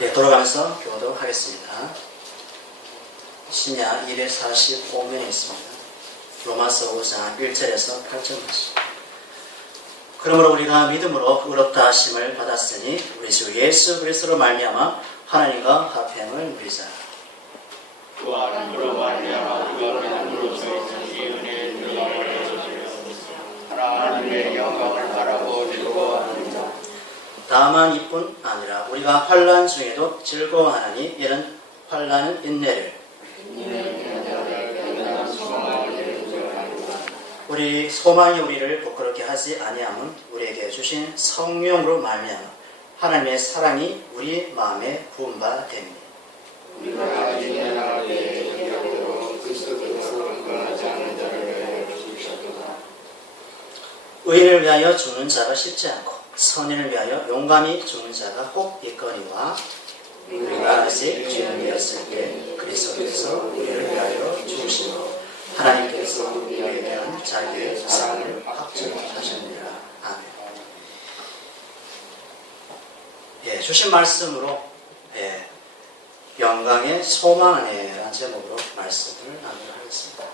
예, 돌아가면서 교도록 하겠습니다. 신약 245면에 있습니다. 로마서 5장 1절에서 8절 말씀. 그러므로 우리가 믿음으로 의롭다 하심을 받았으니 우리 주 예수 그리스도로 말미암아 하나님과 화평을 누리자. 또 하나님으로 말미암아 우리가 믿음으로써 이 은혜의 들어가게 해주시옵소서. 하나님의 영광을 바라고 즐거워합니다. 다만 이뿐 아니라 우리가 환난 중에도 즐거워하나니 이는 환난은 인내를, 우리 소망이 우리를 부끄럽게 하지 아니함은 우리에게 주신 성령으로 말미암아 하나님의 사랑이 우리 마음에 부은 바 됩니다. 우리가 인내할 때 영향으로 그리스도께서 건강하지 않은 자를 주셨도다. 의인을 위하여 죽는 자가 쉽지 않고 선인을 위하여 용감히 죽는 자가 혹 있거니와 우리가 아직 죄인이었을 때 그리스도께서 우리를 위하여 죽으시고 하나님께서 우리에 대한 자기의 사랑을 확증하셨느니라. 아멘. 예, 주신 말씀으로 영광의 소망이라는 제목으로 말씀을 나누도록 하겠습니다.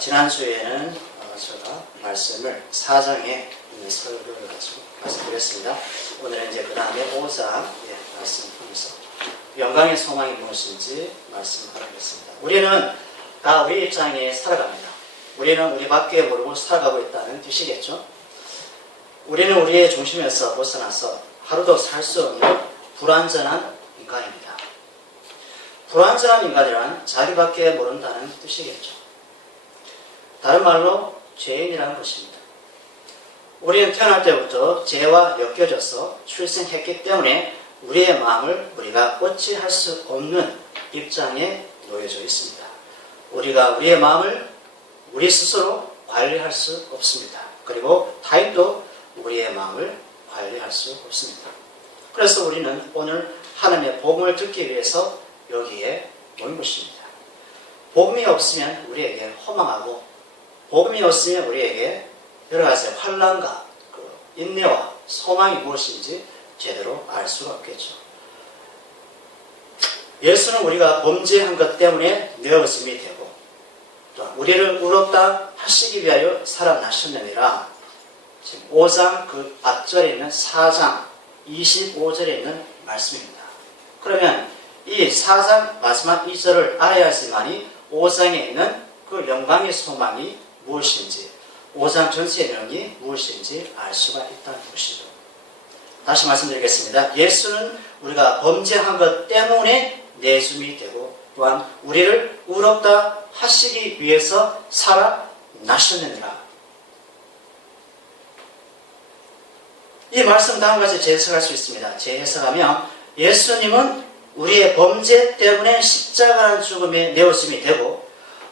지난주에는 제가 말씀을 4장에 있는 설교를 가지고 말씀드렸습니다. 오늘은 이제 그 다음에 5장 말씀하면서 영광의 소망이 무엇인지 말씀하겠습니다. 우리는 다 우리 입장에 살아갑니다. 우리는 우리밖에 모르고 살아가고 있다는 뜻이겠죠. 우리는 우리의 중심에서 벗어나서 하루도 살 수 없는 불완전한 인간입니다. 불완전한 인간이란 자기밖에 모른다는 뜻이겠죠. 다른 말로 죄인이라는 것입니다. 우리는 태어날 때부터 죄와 엮여져서 출생했기 때문에 우리의 마음을 우리가 어찌할 수 없는 입장에 놓여져 있습니다. 우리가 우리의 마음을 우리 스스로 관리할 수 없습니다. 그리고 타인도 우리의 마음을 관리할 수 없습니다. 그래서 우리는 오늘 하나님의 복음을 듣기 위해서 여기에 모인 것입니다. 복음이 없으면 우리에게 허망하고 복음이 없으면 우리에게 여러 가지 환난과 인내와 소망이 무엇인지 제대로 알 수가 없겠죠. 예수는 우리가 범죄한 것 때문에 내어짐이 되고 또 우리를 의롭다 하시기 위하여 살아나셨느니라. 지금 5장 그 앞절에 있는 4장 25절에 있는 말씀입니다. 그러면 이 4장 마지막 2절을 알아야지만이 5장에 있는 그 영광의 소망이 무엇인지 5장 전체의 내용이 무엇인지 알 수가 있다는 것이죠. 다시 말씀드리겠습니다. 예수는 우리가 범죄한 것 때문에 내줌이 되고 또한 우리를 의롭다 하시기 위해서 살아나셨느니라. 이 말씀 다음과 같이 재해석할 수 있습니다. 재해석하면 예수님은 우리의 범죄 때문에 십자가라는 죽음에 내어짐이 되고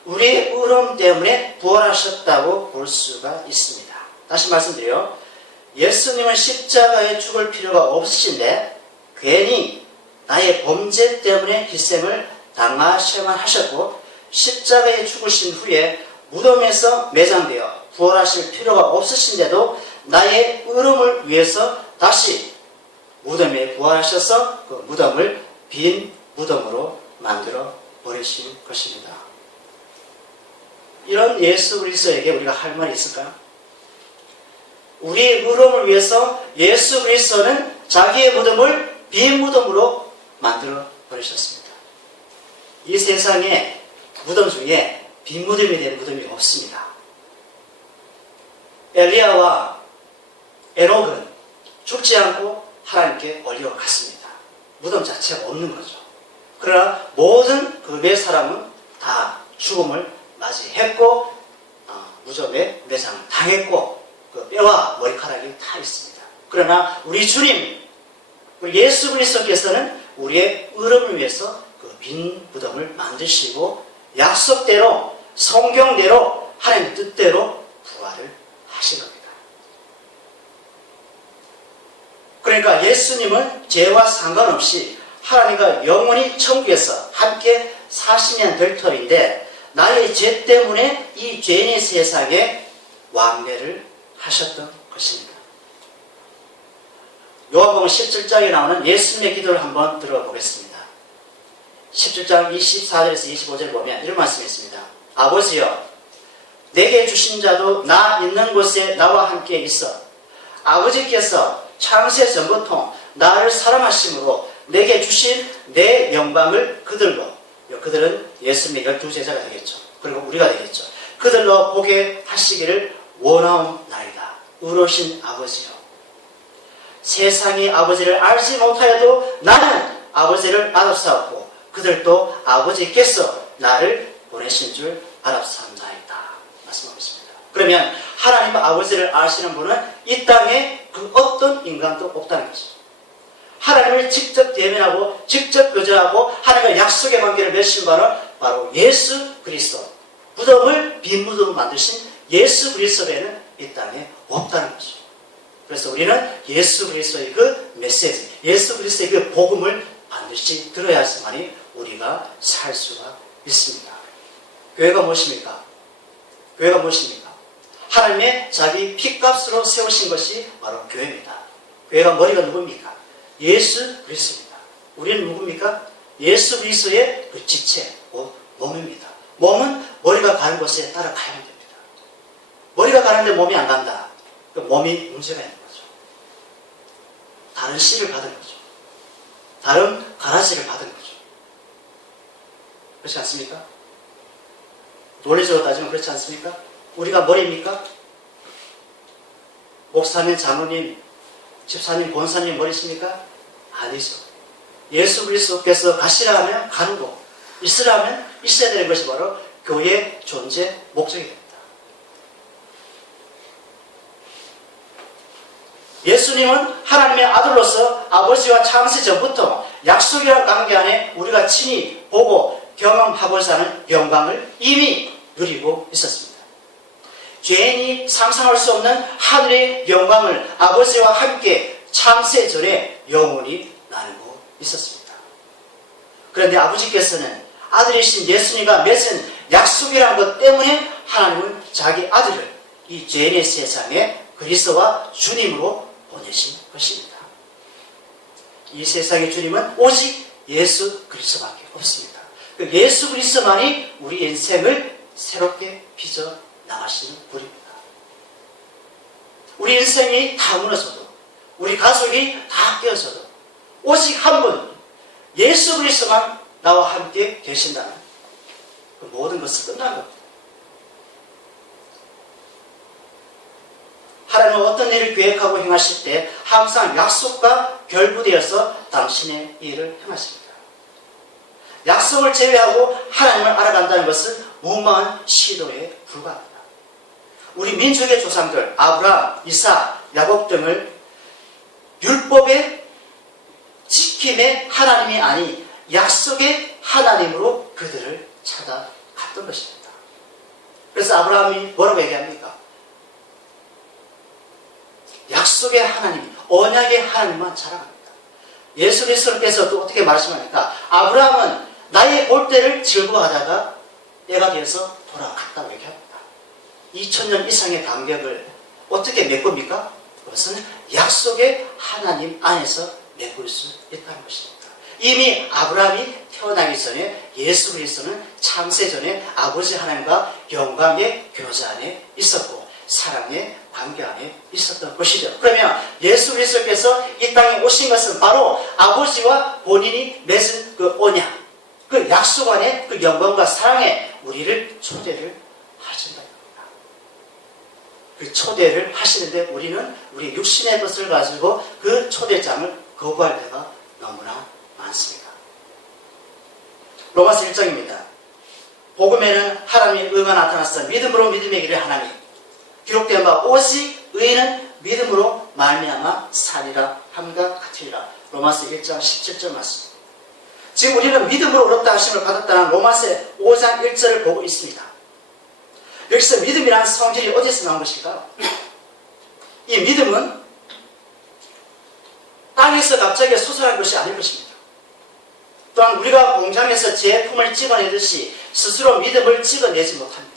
우리의 의로움 때문에 부활하셨다고 볼 수가 있습니다. 다시 말씀드려요. 예수님은 십자가에 죽을 필요가 없으신데 괜히 나의 범죄 때문에 희생을 당하셔야만 하셨고 십자가에 죽으신 후에 무덤에서 매장되어 부활하실 필요가 없으신데도 나의 의로움을 위해서 다시 무덤에 부활하셔서 그 무덤을 빈 무덤으로 만들어 버리신 것입니다. 이런 예수 그리스도에게 우리가 할 말이 있을까요? 우리의 의로움을 위해서 예수 그리스도는 자기의 무덤을 빈 무덤으로 만들어 버리셨습니다. 이 세상에 무덤 중에 빈 무덤이 된 무덤이 없습니다. 엘리야와 에녹은 죽지 않고 하나님께 올려갔습니다. 무덤 자체가 없는 거죠. 그러나 모든 그 몇 사람은 다 죽음을 맞이했고 무덤에 매장을 당했고 그 뼈와 머리카락이 다 있습니다. 그러나 우리 주님, 우리 예수 그리스도께서는 우리의 의로움을 위해서 그 빈 무덤을 만드시고 약속대로 성경대로 하나님의 뜻대로 부활을 하신 겁니다. 그러니까 예수님은 죄와 상관없이 하나님과 영원히 천국에서 함께 사시면 될 터인데 나의 죄 때문에 이 죄인의 세상에 왕래를 하셨던 것입니다. 요한복음 17장에 나오는 예수님의 기도를 한번 들어보겠습니다. 17장 24절에서 25절 보면 이런 말씀이 있습니다. 아버지여, 내게 주신 자도 나 있는 곳에 나와 함께 있어 아버지께서 창세 전부터 나를 사랑하심으로 내게 주신 내 영광을 그들로, 그들은 예수님의 12제자가 되겠죠. 그리고 우리가 되겠죠. 그들로 보게 하시기를 원하옵나이다. 의로우신 아버지여, 세상이 아버지를 알지 못하여도 나는 아버지를 알았사옵고 그들도 아버지께서 나를 보내신 줄 알았사옵나이다. 말씀하고 있습니다. 그러면 하나님 아버지를 아시는 분은 이 땅에 그 어떤 인간도 없다는 것이죠. 하나님을 직접 대면하고 직접 교제하고 하나님과 약속의 관계를 맺으신 바는 바로 예수 그리스도, 무덤을 빈 무덤으로 만드신 예수 그리스도에는 이 땅에 없다는 것이죠. 그래서 우리는 예수 그리스도의 그 메시지, 예수 그리스도의 그 복음을 반드시 들어야지만이 우리가 살 수가 있습니다. 교회가 무엇입니까? 교회가 무엇입니까? 하나님의 자기 피값으로 세우신 것이 바로 교회입니다. 교회가 머리가 누굽니까? 예수 그리스도입니다. 우리는 누굽니까? 예수 그리스도의 그 지체, 몸입니다. 몸은 머리가 가는 곳에 따라가야 됩니다. 머리가 가는데 몸이 안 간다. 그 몸이 문제가 있는 거죠. 다른 씨를 받은 거죠. 다른 가라지를 받은 거죠. 그렇지 않습니까? 논리적으로 따지면 그렇지 않습니까? 우리가 머리입니까? 목사님, 장로님, 집사님, 권사님 머리십니까? 아니죠. 예수 그리스도께서 가시라 하면 가는 거, 있으라 하면 있어야 되는 것이 바로 교회의 존재 목적이 됩니다. 예수님은 하나님의 아들로서 아버지와 창세 전부터 약속이라는 관계 안에 우리가 친히 보고 경험하고자 하는 영광을 이미 누리고 있었습니다. 죄인이 상상할 수 없는 하늘의 영광을 아버지와 함께 창세 전에 영원히 나누고 있었습니다. 그런데 아버지께서는 아들이신 예수님과 맺은 약속이라는 것 때문에 하나님은 자기 아들을 이 죄인의 세상에 그리스도와 주님으로 보내신 것입니다. 이 세상의 주님은 오직 예수 그리스도밖에 없습니다. 그 예수 그리스도만이 우리 인생을 새롭게 빚어 나가시는 분입니다. 우리 인생이 다 무너져도, 우리 가족이 다 깨어져도 오직 한 분, 예수 그리스도만 나와 함께 계신다면 그 모든 것은 끝난 겁니다. 하나님은 어떤 일을 계획하고 행하실 때 항상 약속과 결부되어서 당신의 일을 행하십니다. 약속을 제외하고 하나님을 알아간다는 것은 무모한 시도에 불과합니다. 우리 민족의 조상들 아브라함, 이삭, 야곱 등을 율법의 지킴의 하나님이 아닌 약속의 하나님으로 그들을 찾아갔던 것입니다. 그래서 아브라함이 뭐라고 얘기합니까? 약속의 하나님, 언약의 하나님만 자랑합니다. 예수 그리스도께서 또 어떻게 말씀합니까? 아브라함은 나의 볼 때를 즐거워하다가 때가 되어서 돌아갔다고 얘기합니다. 2000년 이상의 간격을 어떻게 메꿉니까? 그것은 약속의 하나님 안에서 메꿀 수 있다는 것입니다. 이미 아브라함이 태어나기 전에 예수 그리스도는 창세 전에 아버지 하나님과 영광의 교제 안에 있었고 사랑의 관계 안에 있었던 것이죠. 그러면 예수 그리스도께서 이 땅에 오신 것은 바로 아버지와 본인이 맺은 그 언약, 그 약속 안에 그 영광과 사랑에 우리를 초대를 하신다. 그 초대를 하시는데 우리는 우리 육신의 것을 가지고 그 초대장을 거부할 때가 너무나 많습니다. 로마서 1장입니다. 복음에는 하나님의 의가 나타났어 믿음으로 믿음의 길을 하나니 기록된 바 오직 의인은 믿음으로 말미암아 살리라 함과 같으리라. 로마서 1장 17절 말씀. 지금 우리는 믿음으로 의롭다 하심을 받았다는 로마서 5장 1절을 보고 있습니다. 여기서 믿음이라는 성질이 어디서 나온 것일까요? 이 믿음은 땅에서 갑자기 솟아난 것이 아닐 것입니다. 또한 우리가 공장에서 제품을 찍어내듯이 스스로 믿음을 찍어내지 못합니다.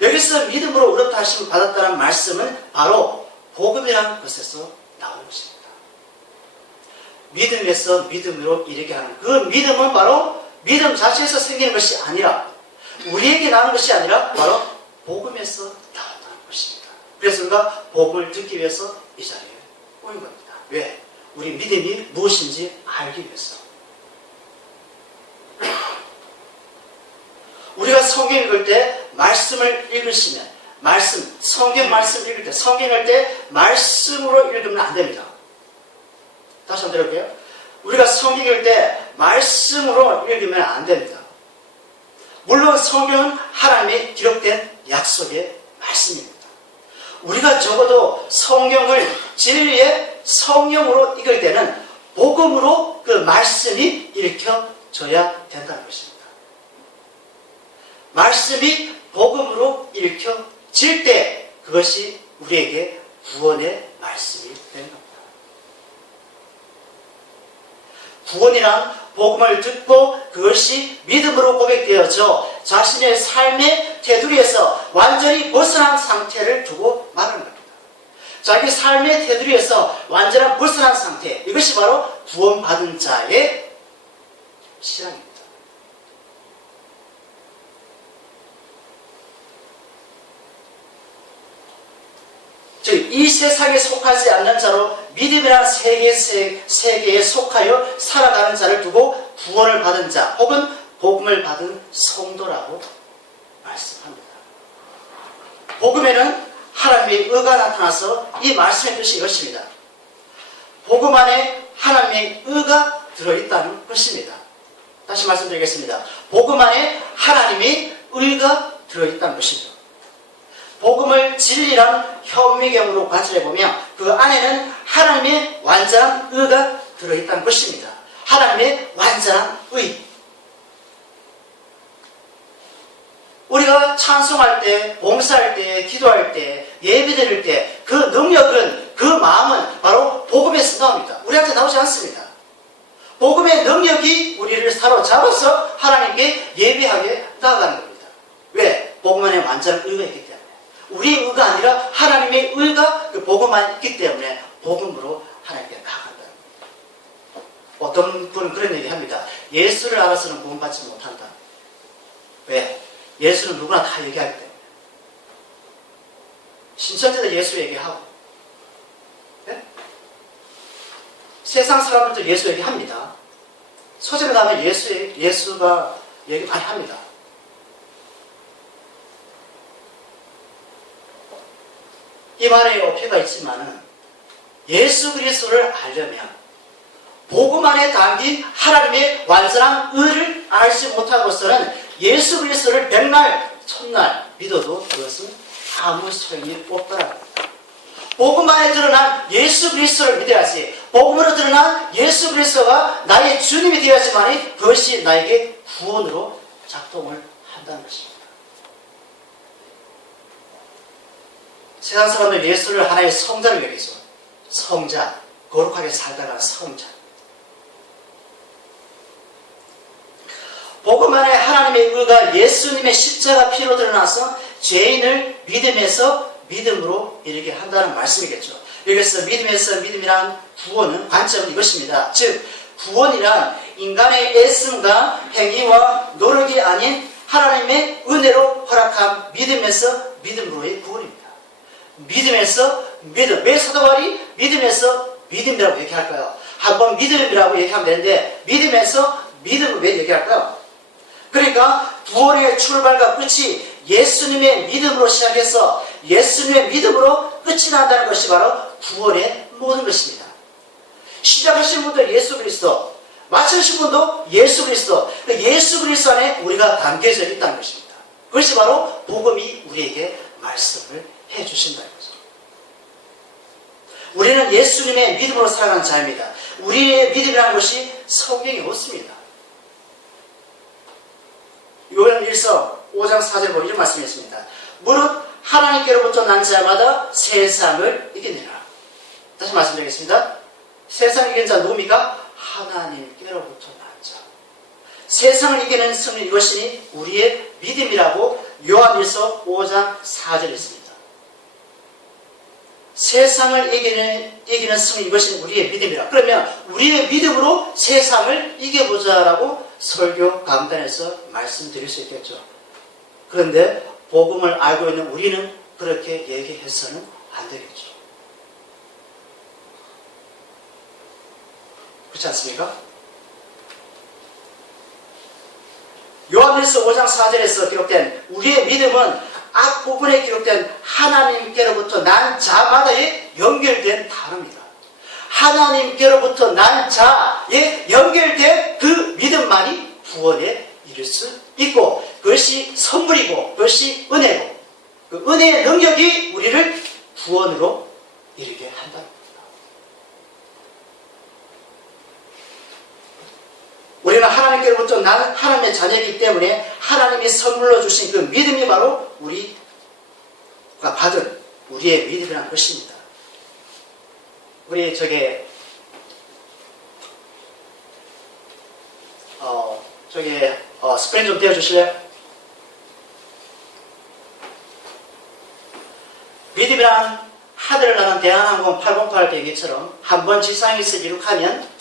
여기서 믿음으로 의롭다 하심을 받았다는 말씀은 바로 복음이라는 것에서 나오는 것입니다. 믿음에서 믿음으로 이르게 하는 그 믿음은 바로 믿음 자체에서 생기는 것이 아니라 우리에게 나는 것이 아니라 바로 복음에서 나온다는 것입니다. 그래서 우리가 복음을 듣기 위해서 이 자리에 오는 겁니다. 왜? 우리 믿음이 무엇인지 알기 위해서. 우리가 성경 읽을 때 말씀을 읽으시면 성경 말씀 읽을 때 성경 읽을 때 말씀으로 읽으면 안 됩니다. 다시 한번 들어볼게요. 우리가 성경 읽을 때 말씀으로 읽으면 안 됩니다. 물론 성경은 하나님의 기록된 약속의 말씀입니다. 우리가 적어도 성경을 진리의 성령으로 읽을 때는 복음으로 그 말씀이 읽혀져야 된다는 것입니다. 말씀이 복음으로 읽혀질 때 그것이 우리에게 구원의 말씀이 되는 겁니다. 구원이란 복음을 듣고 그것이 믿음으로 고백되어져 자신의 삶의 테두리에서 완전히 벗어난 상태를 두고 말하는 겁니다. 자기 삶의 테두리에서 완전한 벗어난 상태, 이것이 바로 구원받은 자의 신앙입니다. 즉, 이 세상에 속하지 않는 자로 믿음이라는 세계에 속하여 살아가는 자를 두고 구원을 받은 자 혹은 복음을 받은 성도라고 말씀합니다. 복음에는 하나님의 의가 나타나서 이 말씀의 뜻이 이것입니다. 복음 안에 하나님의 의가 들어있다는 것입니다. 다시 말씀드리겠습니다. 복음 안에 하나님의 의가 들어있다는 것입니다. 복음을 진리란 현미경으로 관찰해보면 그 안에는 하나님의 완전한 의가 들어있다는 것입니다. 하나님의 완전한 의. 우리가 찬송할 때, 봉사할 때, 기도할 때, 예배드릴 때 그 능력은, 그 마음은 바로 복음에서 나옵니다. 우리한테 나오지 않습니다. 복음의 능력이 우리를 사로잡아서 하나님께 예배하게 나아가는 겁니다. 왜? 복음 안에 완전한 의가 있기 때문에. 우리의 의가 아니라 하나님의 의가 그 복음 안에 있기 때문에 복음으로 하나님께 나아간다는 겁니다. 어떤 분은 그런 얘기합니다. 예수를 알아서는 구원받지 못한다. 왜? 예수는 누구나 다 얘기하기 때문에. 신천지도 예수 얘기하고, 네? 세상 사람들도 예수 얘기합니다. 서점에 가면 예수가 얘기 많이 합니다. 이 말에 어폐가 있지만은 예수 그리스도를 알려면 복음 안에 담긴 하나님의 완전한 의를 알지 못하고서는 예수 그리스도를 백날 첫날 믿어도 그것은 아무 소용이 없다라는 겁니다. 복음 안에 드러난 예수 그리스도를 믿어야지. 복음으로 드러난 예수 그리스도가 나의 주님이 되어야지만이 그것이 나에게 구원으로 작동을 한다는 것입니다. 세상 사람들 예수를 하나의 성자를 여기죠. 성자, 거룩하게 살다가 성자. 복음 안에 하나님의 의가 예수님의 십자가 피로 드러나서 죄인을 믿음에서 믿음으로 이르게 한다는 말씀이겠죠. 여기서 믿음이란 구원은 관점은 이것입니다. 즉 구원이란 인간의 애씀과 행위와 노력이 아닌 하나님의 은혜로 허락한 믿음에서 믿음으로의 구원입니다. 믿음에서 믿음. 왜 사도 바울이 믿음에서 믿음이라고 얘기할까요? 한번 믿음이라고 얘기하면 되는데 믿음에서 믿음을 왜 얘기할까요? 그러니까 구원의 출발과 끝이 예수님의 믿음으로 시작해서 예수님의 믿음으로 끝이 난다는 것이 바로 구원의 모든 것입니다. 시작하신 분도 예수 그리스도, 마치신 분도 예수 그리스도, 예수 그리스도 안에 우리가 담겨져 있다는 것입니다. 그것이 바로 복음이 우리에게 말씀을 해주신다는 거죠. 우리는 예수님의 믿음으로 살아가는 자입니다. 우리의 믿음이라는 것이 성경에 없습니다. 요한일서 5장 4절 보면 이런 말씀이 있습니다. 무릇 하나님께로부터 난 자마다 세상을 이기느니라. 다시 말씀드리겠습니다. 세상을 이기는 자 누굽니까? 하나님께로부터 난 자. 세상을 이기는 승리 이것이 우리의 믿음이라고 요한일서 5장 4절에 있습니다. 세상을 이기는 승리, 이것이 우리의 믿음이라. 그러면 우리의 믿음으로 세상을 이겨보자라고 설교 강단에서 말씀드릴 수 있겠죠. 그런데 복음을 알고 있는 우리는 그렇게 얘기해서는 안 되겠죠. 그렇지 않습니까? 요한일서 5장 4절에서 기록된 우리의 믿음은 앞부분에 기록된 하나님께로부터 난 자마다에 연결된 단어입니다. 하나님께로부터 난 자에 연결된 그 믿음만이 구원에 이를 수 있고, 그것이 선물이고 그것이 은혜고, 그 은혜의 능력이 우리를 구원으로 이르게 한다. 우리는 하나님께로부터 나는 하나님의 자녀이기 때문에 하나님이 선물로 주신 그 믿음이 바로 우리가 받은 우리의 믿음이라는 것입니다. 우리 스크린 좀 띄워주실래요? 믿음이란 하늘을 나는 대한항공 808 비행기처럼 한번 지상에서 이륙하면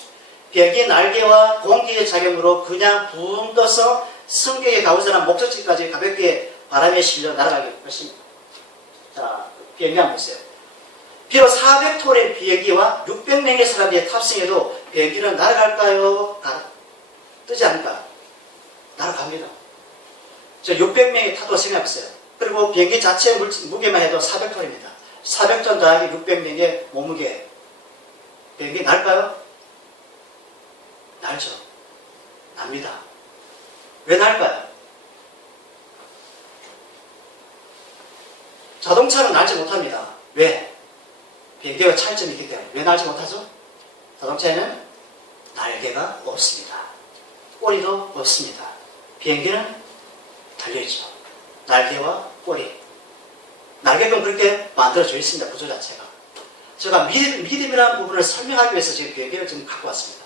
비행기 날개와 공기의 작용으로 그냥 붕 떠서 승객의 가고자 목적지까지 가볍게 바람에 실려 날아가게 것입니다. 자, 비행기 한번 보세요. 비록 400톤의 비행기와 600명의 사람들이 탑승해도 비행기는 날아갈까요? 뜨지 않을까? 날아갑니다. 저 600명이 타도 생각해보세요. 그리고 비행기 자체 무게만 해도 400톤입니다. 400톤 더하기 600명의 몸무게. 비행기 날까요? 날죠. 납니다. 왜 날까요? 자동차는 날지 못합니다. 왜? 비행기가 차이점이 있기 때문에. 왜 날지 못하죠? 자동차에는 날개가 없습니다. 꼬리도 없습니다. 비행기는 달려있죠. 날개와 꼬리. 날개는 그렇게 만들어져 있습니다. 구조 자체가. 제가 믿음이라는 부분을 설명하기 위해서 지금 비행기를 지금 갖고 왔습니다.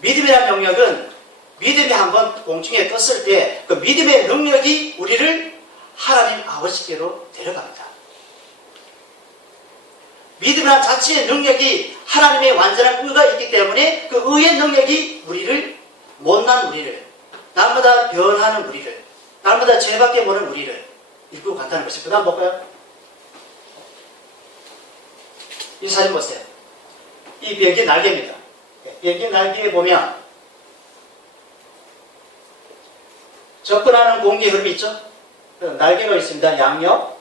믿음이라는 영역은 믿음이 한번 공중에 떴을 때 그 믿음의 능력이 우리를 하나님 아버지께로 데려갑니다. 믿음이라는 자체의 능력이 하나님의 완전한 의가 있기 때문에 그 의의 능력이 우리를, 못난 우리를, 날마다 변하는 우리를, 날마다 죄밖에 모르는 우리를 이끌고 간다는 것이죠. 그 다음 볼까요? 이 사진 보세요. 이 비행기 날개입니다. 비행기 날개에 보면 접근하는 공기 흐름이 있죠? 날개가 있습니다. 양옆.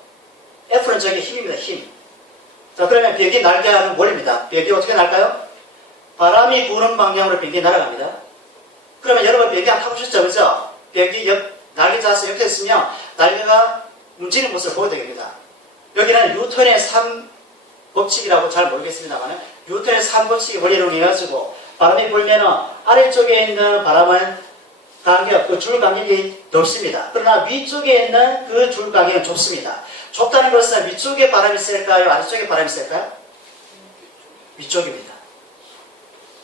F는 저기 힘입니다. 힘. 자, 그러면 비행기 날개하는 원리입니다. 비행기 어떻게 날까요? 바람이 부는 방향으로 비행기 날아갑니다. 그러면 여러분 비행기 안 타보셨죠? 그죠? 비행기 날개 자세 옆에 있으면 날개가 움직이는 모습을 보게 됩니다. 여기는 뉴턴의 3법칙이라고 잘 모르겠습니다만 뉴턴의 3법칙이 원리로 해가지고 바람이 불면은 아래쪽에 있는 바람은 간격, 그 줄 간격이 넓습니다. 그러나 위쪽에 있는 그 줄 간격은 좁습니다. 좁다는 것은 위쪽에 바람이 셀까요? 아래쪽에 바람이 셀까요? 위쪽입니다.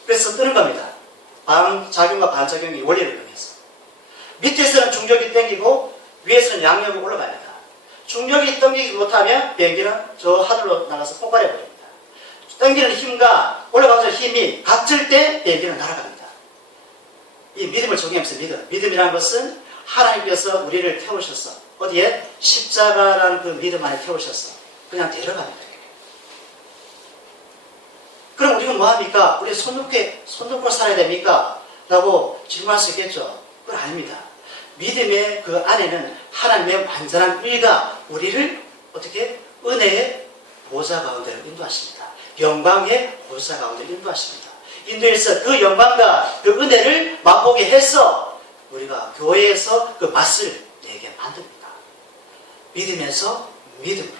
그래서 뜨는 겁니다. 반작용과 반작용이 원리를 이용해서. 밑에서는 중력이 당기고 위에서는 양력이 올라갑니다. 중력이 당기지 못하면 비행기는 저 하늘로 나가서 폭발해버립니다. 당기는 힘과 올라가서 힘이 같을 때 비행기는 날아갑니다. 이 믿음을 적용하면서 믿음이라는 것은 하나님께서 우리를 태우셔서 어디에? 십자가라는 그 믿음 안에 태우셔서 그냥 데려갑니다. 그럼 우리가 뭐합니까? 우리 손 놓고 살아야 됩니까? 라고 질문할 수 있겠죠. 그건 아닙니다. 믿음의 그 안에는 하나님의 완전한 의가 우리를 어떻게? 은혜의 보좌 가운데로 인도하십니다. 영광의 보좌 가운데로 인도하십니다. 인도해서 그 영광과 그 은혜를 맛보게 해서 우리가 교회에서 그 맛을 내게 만듭니다. 믿으면서 믿음으로.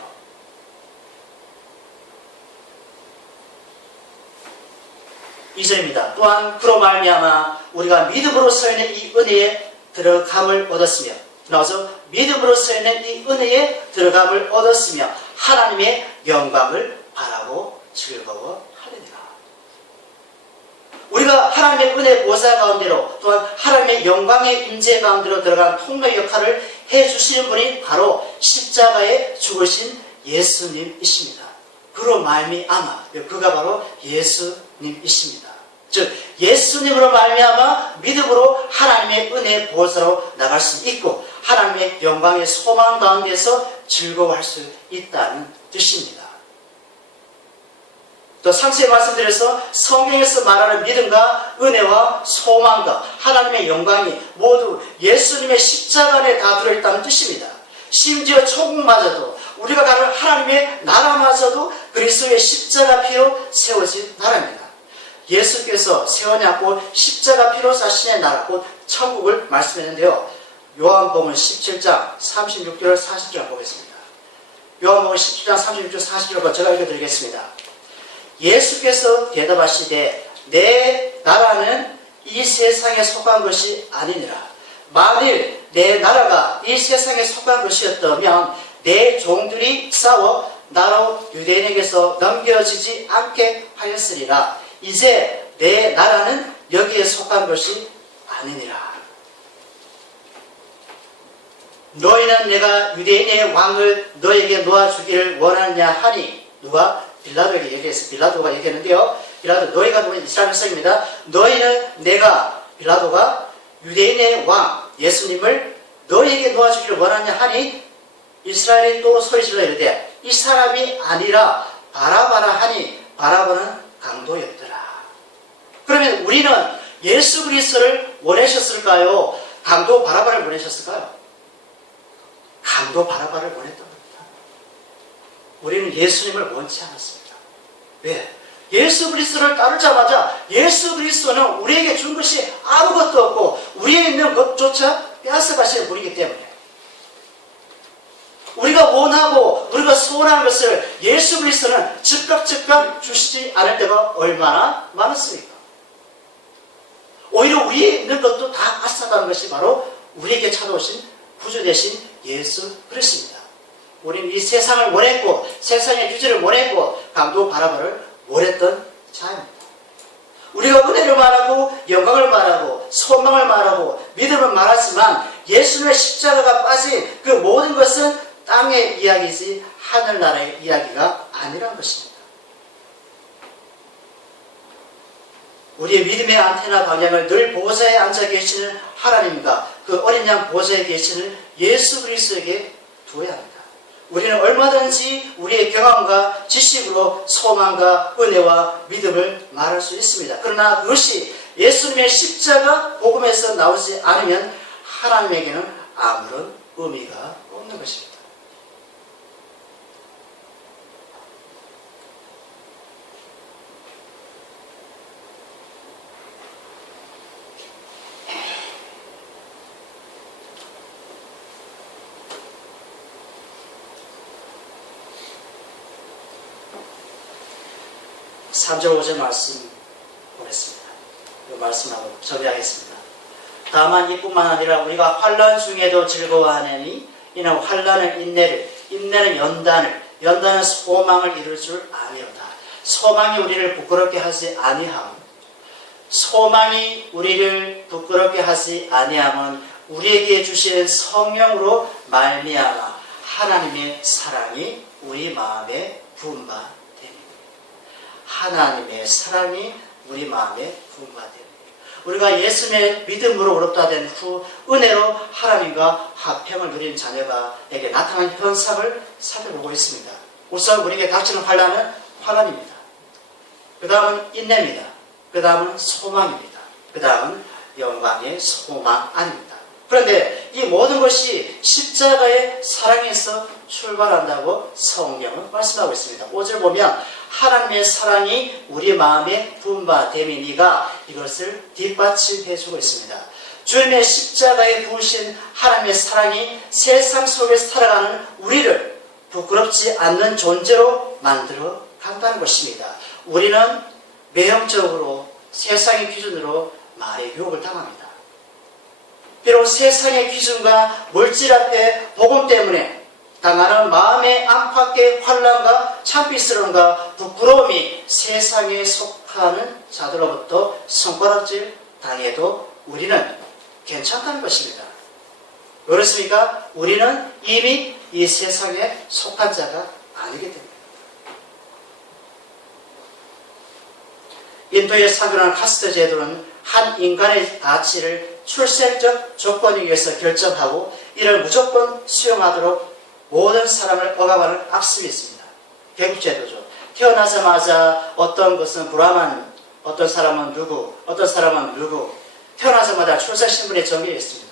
이 절입니다. 또한 그로 말미암아 우리가 믿음으로 서 있는 이 은혜에 들어감을 얻었으며, 나와서 믿음으로 서 있는 이 은혜에 들어감을 얻었으며 하나님의 영광을 바라고 즐거워하느니라. 우리가 하나님의 은혜 보좌 가운데로 또한 하나님의 영광의 임재 가운데로 들어간 통로 역할을 해주시는 분이 바로 십자가에 죽으신 예수님이십니다. 그로 말미암아, 그가 바로 예수님이십니다. 즉 예수님으로 말미암아 믿음으로 하나님의 은혜의 보좌로 나갈 수 있고 하나님의 영광의 소망 가운데서 즐거워할 수 있다는 뜻입니다. 또 상세히 말씀드려서 성경에서 말하는 믿음과 은혜와 소망과 하나님의 영광이 모두 예수님의 십자가 안에 다 들어있다는 뜻입니다. 심지어 천국마저도 우리가 가는 하나님의 나라마저도 그리스도의 십자가 피로 세워진 나라입니다. 예수께서 세워냐고 십자가 피로 자신의 나라 곧 천국을 말씀했는데요. 요한복음 17장 36절 40절 보겠습니다. 요한복음 17장 36절 40절 제가 읽어드리겠습니다. 예수께서 대답하시되 내 나라는 이 세상에 속한 것이 아니니라. 만일 내 나라가 이 세상에 속한 것이었다면 내 종들이 싸워 나로 유대인에게서 넘겨지지 않게 하였으리라. 이제 내 나라는 여기에 속한 것이 아니니라. 너희는 내가 유대인의 왕을 너에게 놓아주기를 원하느냐 하니 누가 빌라도에게 얘기해서 빌라도가 얘기했는데요. 빌라도 너희가 누구는 이스라엘 백성입니다. 너희는 내가 빌라도가 유대인의 왕 예수님을 너희에게 놓아주기를 원하느냐 하니 이스라엘이 또 소리질러 이르되 이 사람이 아니라 바라바라 하니 바라바는 강도였더라. 그러면 우리는 예수 그리스도를 원하셨을까요? 강도 바라바를 원하셨을까요? 강도 바라바를 원했던 겁니다. 우리는 예수님을 원치 않았습니다. 왜? 예수 그리스도를 따르자마자 예수 그리스도는 우리에게 준 것이 아무것도 없고 우리에 있는 것조차 빼앗아가시는 분이기 때문에 우리가 원하고 우리가 소원하는 것을 예수 그리스도는 즉각 주시지 않을 때가 얼마나 많았습니까? 오히려 우리에 있는 것도 다 앗아가는 것이 바로 우리에게 찾아오신 구주 되신 예수 그리스도입니다. 우리는 이 세상을 원했고 세상의 규제를 원했고 강도 바라바를 원했던 자입니다. 우리가 은혜를 말하고 영광을 말하고 소망을 말하고 믿음을 말하지만 예수님의 십자가가 빠진 그 모든 것은 땅의 이야기지 하늘나라의 이야기가 아니라는 것입니다. 우리의 믿음의 안테나 방향을 늘 보좌에 앉아 계시는 하나님과 그 어린 양 보좌에 계시는 예수 그리스도에게 두어야 합니다. 우리는 얼마든지 우리의 경험과 지식으로 소망과 은혜와 믿음을 말할 수 있습니다. 그러나 그것이 예수님의 십자가 복음에서 나오지 않으면 하나님에게는 아무런 의미가 없는 것입니다. (3절 5절) 말씀 보겠습니다. 이 말씀하고 정리하겠습니다. 다만 이뿐만 아니라 우리가 환난 중에도 즐거워하느니 이는 환난은 인내를, 인내는 연단을, 연단은 소망을 이룰 줄 아니로다. 소망이 우리를 부끄럽게 하지 아니함, 소망이 우리를 부끄럽게 하지 아니함은 우리에게 주시는 성령으로 말미암아 하나님의 사랑이 우리 마음에 부은 바 됩니다. 하나님의 사랑이 우리 마음에 부은 바 됩니다. 우리가 예수님의 믿음으로 의롭다 된 후 은혜로 하나님과 화평을 누리는 자녀가에게 나타난 현상을 살펴보고 있습니다. 우선 우리에게 닥치는 환난은 환난입니다. 그 다음은 인내입니다. 그 다음은 소망입니다. 그 다음은 영광의 소망 아닙니다. 그런데 이 모든 것이 십자가의 사랑에서 출발한다고 성경은 말씀하고 있습니다. 5절 보면 하나님의 사랑이 우리 마음에 부은 바 됨이니가 이것을 뒷받침해주고 있습니다. 주님의 십자가에 부으신 하나님의 사랑이 세상 속에서 살아가는 우리를 부끄럽지 않는 존재로 만들어 간다는 것입니다. 우리는 외형적으로 세상의 기준으로 말의 유혹을 당합니다. 비록 세상의 기준과 물질 앞에 복음 때문에 당하는 마음의 안팎의 환난과 창피스러움과 부끄러움이 세상에 속하는 자들로부터 손가락질 당해도 우리는 괜찮다는 것입니다. 왜 그렇습니까? 우리는 이미 이 세상에 속한 자가 아니기 때문에. 인도에 사교라는 카스트 제도는 한 인간의 가치를 출생적 조건에 의해서 결정하고 이를 무조건 수용하도록 모든 사람을 억압하는 악습이 있습니다. 계급제도죠. 태어나자마자 어떤 것은 브라만, 어떤 사람은 누구, 어떤 사람은 누구, 태어나자마자 출생신분에 정해져 있습니다.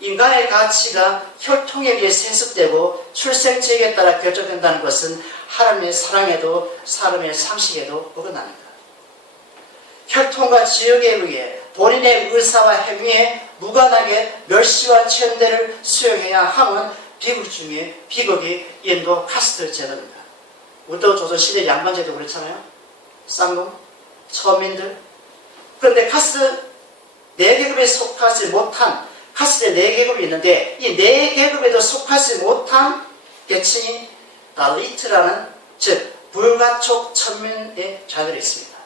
인간의 가치가 혈통에 의해 세습되고 출생지역에 따라 결정된다는 것은 하나님의 사랑에도 사람의 상식에도 어긋납니다. 혈통과 지역에 의해 본인의 의사와 행위에 무관하게 멸시와 천대를 수용해야 함은 비극 중에 비극이 인도 카스트 제도입니다. 우리도 조선시대 양반제도 그렇잖아요. 쌍놈, 천민들. 그런데 카스트 4계급에 속하지 못한 카스트에 4계급이 있는데 이 4계급에도 속하지 못한 계층이 달리트라는 즉 불가촉 천민의 자들이 있습니다.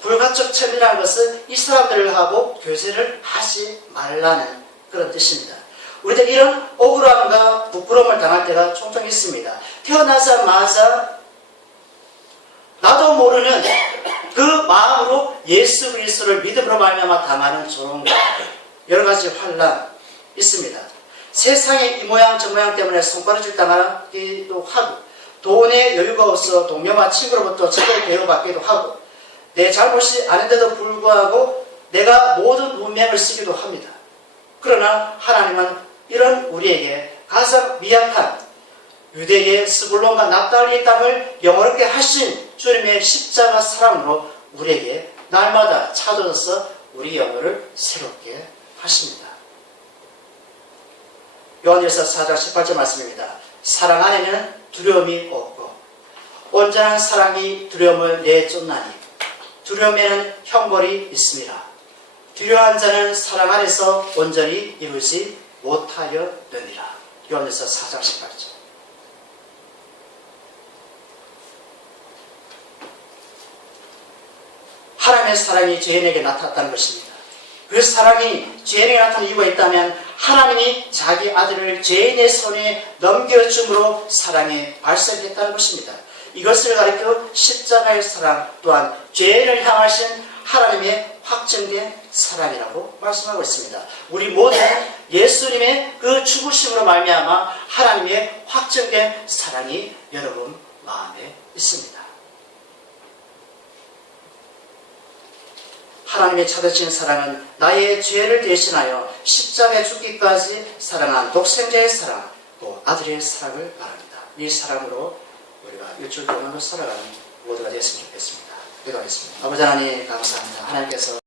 불가촉 천민이라는 것은 이 사람들하고 교제를 하지 말라는 그런 뜻입니다. 우리들 이런 억울함과 부끄러움을 당할 때가 종종 있습니다. 태어나자마자 나도 모르는 그 마음으로 예수 그리스도를 믿음으로 말미암아 당하는 조롱과 여러 가지 환난 있습니다. 세상의 이 모양 저 모양 때문에 손가락질 당하기도 하고 돈에 여유가 없어 동료와 친구로부터 적을 대우받기도 하고 내 잘못이 아닌데도 불구하고 내가 모든 문명을 쓰기도 합니다. 그러나 하나님은 이런 우리에게 가장 미약한 유대의 스불론과 납달리의 땅을 영원하게 하신 주님의 십자가 사랑으로 우리에게 날마다 찾아서 우리 영혼을 새롭게 하십니다. 요한일서 4장 18절 말씀입니다. 사랑 안에는 두려움이 없고 온전한 사랑이 두려움을 내쫓나니 두려움에는 형벌이 있습니다. 두려워한 자는 사랑 안에서 온전히 이루지 못하였느니라. 요한일서 4장 18절. 하나님의 사랑이 죄인에게 나타났다는 것입니다. 그 사랑이 죄인에게 나타난 이유가 있다면 하나님이 자기 아들을 죄인의 손에 넘겨줌으로 사랑이 발생했다는 것입니다. 이것을 가리켜 십자가의 사랑 또한 죄인을 향하신 하나님의 확증된 사랑이라고 말씀하고 있습니다. 우리 모두는 예수님의 그 죽으심으로 말미암아 하나님의 확증된 사랑이 여러분 마음에 있습니다. 하나님의 찾으신 사랑은 나의 죄를 대신하여 십자가에 죽기까지 사랑한 독생자의 사랑, 또 아들의 사랑을 말합니다. 이 사랑으로 우리가 일주일 동안도 살아가는 모두가 되었으면 좋겠습니다. 기도하겠습니다. 아버지 하나님 감사합니다. 하나님께서